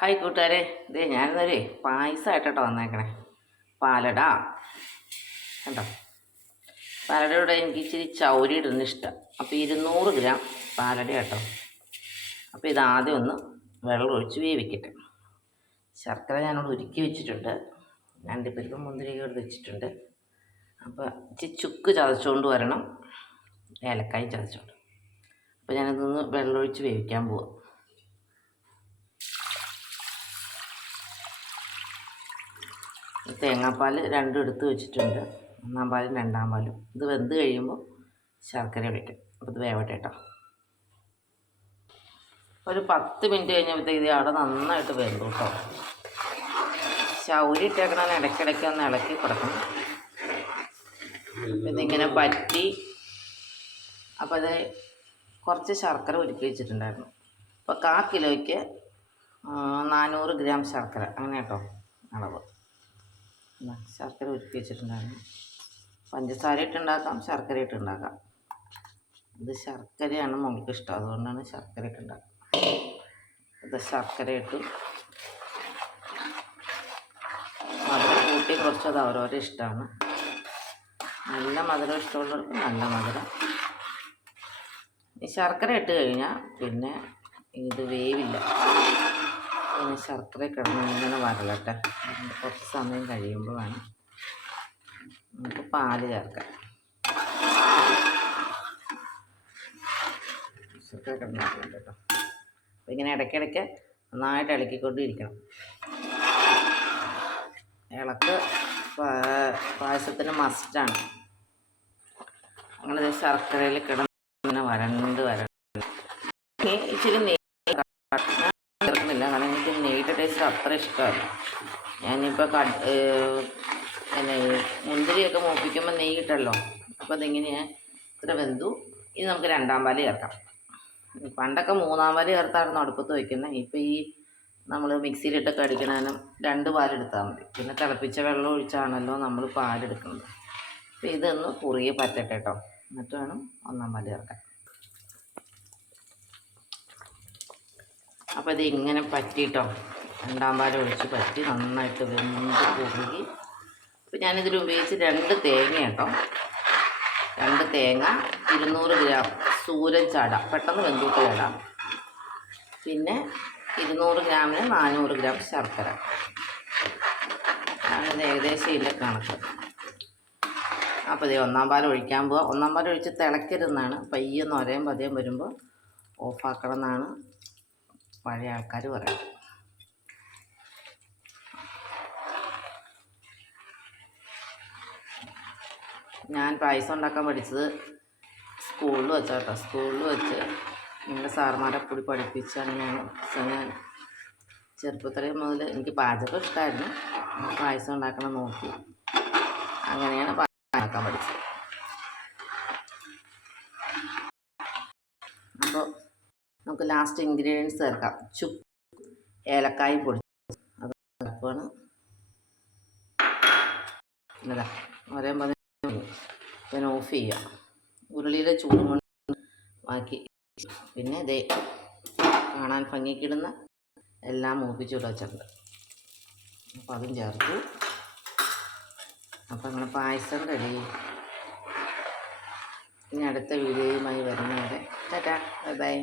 Hi കൂട്ടുകാരെ, ഇതേ ഞാനിന്നൊരു പായസമായിട്ടോ വന്നേക്കണേ. പാലട കണ്ടോ, പാലടയുടെ എനിക്ക് ഇച്ചിരി ചൗരി ഇടുന്ന ഇഷ്ടം. അപ്പോൾ 200 ഗ്രാം പാലട കേട്ടോ. അപ്പോൾ ഇതാദ്യം ഒന്ന് വെള്ളം ഒഴിച്ച് വേവിക്കട്ടെ. ശർക്കര ഞാനോട് ഉരുക്കി വെച്ചിട്ടുണ്ട്, അണ്ടിപ്പരിപ്പ് മുന്തിരിയൊക്കെ എടുത്ത് വെച്ചിട്ടുണ്ട്. അപ്പോൾ ഇച്ചിരി ചുക്ക് ചതച്ചുകൊണ്ട് വരണം, ഏലക്കായും ചതച്ചുകൊണ്ട്. അപ്പോൾ ഞാനിതൊന്ന് വെള്ളമൊഴിച്ച് വേവിക്കാൻ പോവാം. തേങ്ങാപ്പാൽ രണ്ടും എടുത്ത് വെച്ചിട്ടുണ്ട്, ഒന്നാം പാലും രണ്ടാം പാലും. ഇത് വെന്ത് കഴിയുമ്പോൾ ശർക്കര ഒഴിക്കും. അപ്പോൾ ഇത് വേവട്ടെ കേട്ടോ. ഒരു 10 മിനിറ്റ് കഴിഞ്ഞപ്പോഴത്തേക്ക് ഇത് അവിടെ നന്നായിട്ട് വെന്തു കേട്ടോ. ചൗരി ഇട്ടേക്കണം, ഇടയ്ക്കിടയ്ക്ക് ഒന്ന് ഇളക്കി കൊടുക്കണം. ഇതിങ്ങനെ പറ്റി. അപ്പോൾ അത് കുറച്ച് ശർക്കര ഉരുക്കി വെച്ചിട്ടുണ്ടായിരുന്നു. അപ്പോൾ 1/4 കിലോയ്ക്ക് 400 ഗ്രാം ശർക്കര, അങ്ങനെ കേട്ടോ അളവ്. ശർക്കര ഉരുക്കി വെച്ചിട്ടുണ്ടായിരുന്നു. പഞ്ചസാര ഇട്ടുണ്ടാക്കാം, ശർക്കര ഇട്ടുണ്ടാക്കാം. ഇത് ശർക്കരയാണ് നമുക്ക് ഇഷ്ടം, അതുകൊണ്ടാണ് ശർക്കര ഇട്ടുണ്ടാക്കുക. ഇത് ശർക്കര ഇട്ടു. മധുരം കൂട്ടി കുറച്ചത് ഓരോരോ ഇഷ്ടമാണ്. നല്ല മധുരം ഇഷ്ടമുള്ളവർക്ക് നല്ല മധുരം. ഈ ശർക്കര ഇട്ട് കഴിഞ്ഞാൽ പിന്നെ ഇത് വേവില്ല. പിന്നെ ശർക്കര കിടന്ന് ഇങ്ങനെ വരലട്ടെ. കുറച്ച് സമയം കഴിയുമ്പോൾ വേണം നമുക്ക് പാല് ചേർക്കാം. ശർക്കര കിടന്നിട്ടുണ്ട് കേട്ടോ. അപ്പോൾ ഇങ്ങനെ ഇടയ്ക്കിടയ്ക്ക് നന്നായിട്ട് ഇളക്കിക്കൊണ്ടിരിക്കണം. ഇളക്ക് പായസത്തിന് മസ്റ്റാണ്. അങ്ങനെ ശർക്കരയിൽ കിടന്ന് ഇങ്ങനെ വരണ്ട് ഇച്ചിരി ചേർക്കുന്നില്ല, കാരണം എനിക്ക് നെയ്യുടെ ടേസ്റ്റ് അത്ര ഇഷ്ടമല്ല. ഞാനിപ്പോൾ മുന്തിരിയൊക്കെ മൂപ്പിക്കുമ്പോൾ നെയ്യിട്ടല്ലോ. അപ്പോൾ അതിങ്ങനെയാണ് ഇത്ര വെന്തു. ഇനി നമുക്ക് രണ്ടാം പാല് ചേർക്കാം. പണ്ടൊക്കെ 3-ാം പാല് ചേർത്തായിരുന്നു അടുപ്പത്ത് വയ്ക്കുന്നത്. ഇപ്പോൾ ഈ നമ്മൾ മിക്സിയിലിട്ടൊക്കെ അടിക്കണതിനും 2 പാലെടുത്താൽ മതി. പിന്നെ തിളപ്പിച്ച വെള്ളം ഒഴിച്ചാണല്ലോ നമ്മൾ പാലെടുക്കുന്നത്. അപ്പോൾ ഇതൊന്ന് കുറുകെ പറ്റട്ടെ കേട്ടോ, എന്നിട്ട് വേണം 1-ാം പാല് ചേർക്കാൻ. അപ്പോൾ ഇത് ഇങ്ങനെ പറ്റിയിട്ടോ, 2-ാം പാൽ ഒഴിച്ച് പറ്റി നന്നായിട്ട് വെന്ത് കുറുകി. അപ്പോൾ ഞാനിതിൽ ഉപയോഗിച്ച് 2 തേങ്ങ കേട്ടോ. 2 തേങ്ങ, 200 ഗ്രാം സൂരൻ ചാട, പെട്ടെന്ന് വെന്തിട്ട് ഇടാം. പിന്നെ 200 ഗ്രാമിന് 400 ഗ്രാം ശർക്കര. ഞാനിത് ഏകദേശം ഇതിൻ്റെ കണക്ക്. അപ്പോൾ ഇത് 1-ാം പാൽ ഒഴിക്കാൻ പോവാം. 1-ാം പാൽ ഒഴിച്ച് തിളക്കരുതെന്നാണ്, പയ്യെ നൊരയും പതയും വരുമ്പോൾ ഓഫാക്കണം എന്നാണ് പഴയ ആൾക്കാർ പറയും. ഞാൻ പായസം ഉണ്ടാക്കാൻ പഠിച്ചത് സ്കൂളിൽ വെച്ചാട്ടോ. സ്കൂളിൽ വെച്ച് ഞങ്ങളുടെ സാറുമാരെ കൂടി പഠിപ്പിച്ച് അങ്ങനെയാണ്. ഞാൻ ചെറുപ്പത്തിലേ മുതൽ എനിക്ക് പാചകം ഇഷ്ടമായിരുന്നു. പായസം ഉണ്ടാക്കണം നോക്കി, അങ്ങനെയാണ് പായസം ഉണ്ടാക്കാൻ പഠിച്ചത്. അപ്പോൾ നമുക്ക് ലാസ്റ്റ് ഇൻഗ്രീഡിയൻസ് ചേർക്കാം. ചുക്ക്, ഏലക്കായ പൊടി, അത് ചേർക്കുകയാണ്. എന്നതാ ഒരേ മതി. പിന്നെ ഓഫ് ചെയ്യുക. ഉരുളിയിലെ ചൂട് കൊണ്ട് ബാക്കി. പിന്നെ ഇതേ കാണാൻ ഭംഗിക്കിടുന്ന എല്ലാം മൂപ്പിച്ചിട്ട് വെച്ചിട്ടുണ്ട്. അപ്പോൾ അതും ചേർത്തു. അപ്പോൾ അങ്ങനെ പായസം റെഡി. ഇനി അടുത്ത വീഡിയോയുമായി വരുന്നവരെ ടാറ്റാ, ബൈ ബൈ.